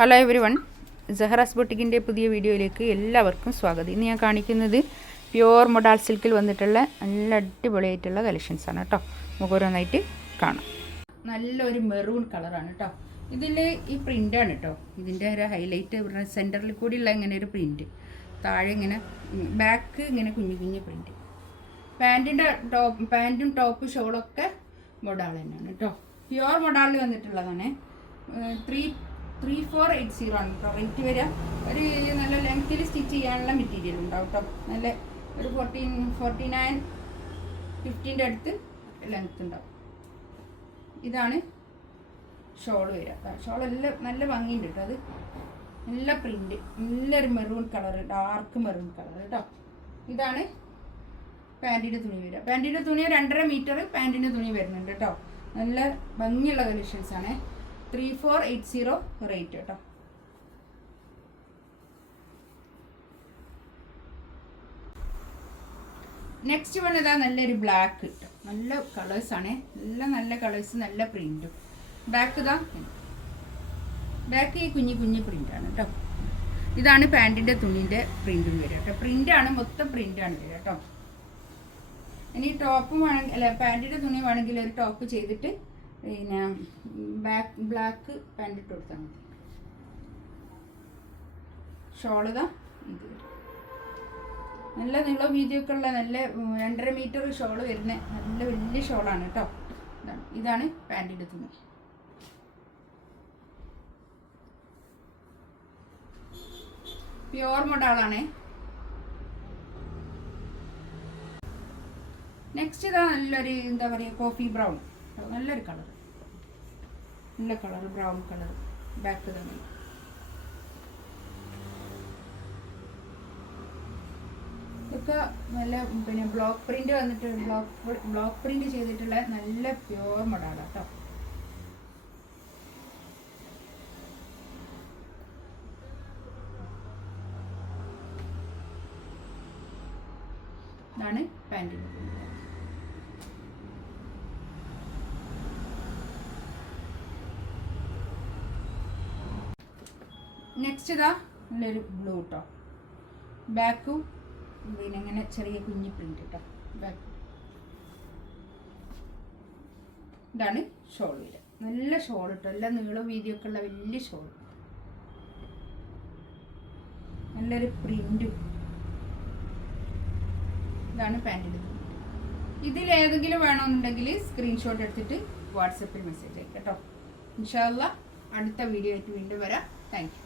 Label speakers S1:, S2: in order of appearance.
S1: Hello everyone Jahra's ബൊട്ടിക്കിന്റെ പുതിയ വീഡിയോയിലേക്ക് എല്ലാവർക്കും സ്വാഗതം. ഇന്ന് ഞാൻ കാണിക്കുന്നത് പ്യുവർ മൊഡാൾ സിൽക്കിൽ വന്നിട്ടുള്ള നല്ല അടിപൊളിയായിട്ടുള്ള കളക്ഷൻസ് ആണ് കേട്ടോ നമുക്ക് ഓരോന്നായിട്ട് കാണാം. നല്ലൊരു മെറൂൺ കളറാണ് കേട്ടോ ഇതിൽ ഈ പ്രിന്റാണ് കേട്ടോ ഇതിന്റെ ഒരു ഹൈലൈറ്റ് സെന്ററിൽ കൂടിയുള്ള ഇങ്ങനെ ഒരു പ്രിന്റ് താഴെ ഇങ്ങനെ ബാക്ക് ഇങ്ങനെ കുഞ്ഞു കുഞ്ഞു പ്രിന്റ് പാന്റിന്റെ ടോപ്പ് പാന്റും ടോപ്പ് ഷോളൊക്കെ മൊഡാൾ തന്നെയാണ് കേട്ടോ പ്യുവർ മൊഡാളിൽ വന്നിട്ടുള്ളതാണ്. Three three four eight zero ആണ് കേട്ടോ റേറ്റ് വരിക. ഒരു നല്ല ലെങ്ത്തിൽ സ്റ്റിച്ച് ചെയ്യാനുള്ള മെറ്റീരിയൽ ഉണ്ടാവും കേട്ടോ നല്ല ഒരു ഫോർട്ടീൻ ഫോർട്ടി നയൻ ഫിഫ്റ്റീന്റെ അടുത്ത് ലെങ്ത് ഉണ്ടാവും ഇതാണ് ഷോൾ വരിക ഷോൾ എല്ലാം നല്ല ഭംഗിയുണ്ട് കേട്ടോ അത്. നല്ല പ്രിന്റ് നല്ലൊരു maroon colour dark maroon colour കേട്ടോ ഇതാണ് പാന്റിന്റെ തുണി വരിക. പാന്റിന്റെ തുണി രണ്ടര മീറ്റർ പാന്റിന്റെ തുണി വരുന്നുണ്ട് കേട്ടോ നല്ല ഭംഗിയുള്ള കളക്ഷൻസ് ആണ്. Three four eight zero rate കേട്ടോ. നെക്സ്റ്റ് വൺ ഇതാ നല്ലൊരു ബ്ലാക്ക് കിട്ടും. നല്ല കളേഴ്സ് ആണ്. നല്ല നല്ല കളേഴ്സ് നല്ല പ്രിന്റും ബാക്ക് ഇതാ. ബാക്ക് ഈ കുഞ്ഞു കുഞ്ഞു പ്രിന്റാണ് കേട്ടോ. ഇതാണ് പാന്റിന്റെ തുണിന്റെ പ്രിന്റും വരിക കേട്ടോ. പ്രിന്റാണ് മൊത്തം പ്രിന്റാണ് വരിക കേട്ടോ. ഇനി ടോപ്പും വേണമെങ്കിൽ അല്ല പാന്റിന്റെ തുണി വേണമെങ്കിൽ ഒരു ടോപ്പ് ചെയ്തിട്ട് പിന്നെ ബാക്ക് ബ്ലാക്ക് പാന്റ് ഇട്ട് കൊടുത്താൽ മതി. ഷോളിതാ ഇത്. നല്ല നീളം വീതിയൊക്കെ ഉള്ള നല്ല രണ്ടര മീറ്റർ ഷോൾ വരുന്ന നല്ല വലിയ ഷോളാണ് കേട്ടോ. ഇതാണ്. ഇതാണ് പാന്റിന്റെ തുണി പ്യുവർ മൊഡാളാണേ നെക്സ്റ്റ് ഇതാ നല്ലൊരു എന്താ പറയുക കോഫി ബ്രൗൺ നല്ലൊരു കളർ. നല്ല കളർ ബ്രൗൺ കളർ. ബാക്ക് തന്നെ ഇതൊക്കെ നല്ല പിന്നെ ബ്ലോക്ക് പ്രിന്റ് വന്നിട്ട് ബ്ലോക്ക് ബ്ലോക്ക് പ്രിന്റ് ചെയ്തിട്ടുള്ള നല്ല പ്യുവർ മൊഡാണ് കേട്ടോ ഇതാണ് പാന്റിന്റെ നെക്സ്റ്റ് ഇതാ നല്ലൊരു ബ്ലൂ കേട്ടോ ബാക്കും പിന്നെ ഇങ്ങനെ ചെറിയ കുഞ്ഞി പ്രിന്റ് കേട്ടോ ബാക്ക് ഇതാണ് ഷോൾ വരിക നല്ല ഷോൾ കേട്ടോ എല്ലാ നീളം വീതിയൊക്കെ ഉള്ള വലിയ ഷോൾ നല്ലൊരു പ്രിന്റും ഇതാണ് പാന്റിന്റെ ഇതിൽ ഏതെങ്കിലും വേണമെന്നുണ്ടെങ്കിൽ സ്ക്രീൻഷോട്ട് എടുത്തിട്ട് വാട്സപ്പിൽ മെസ്സേജ് അയക്കാം കേട്ടോ. ഇൻഷാല്ല അടുത്ത വീഡിയോ ആയിട്ട് വീണ്ടും വരാം. താങ്ക്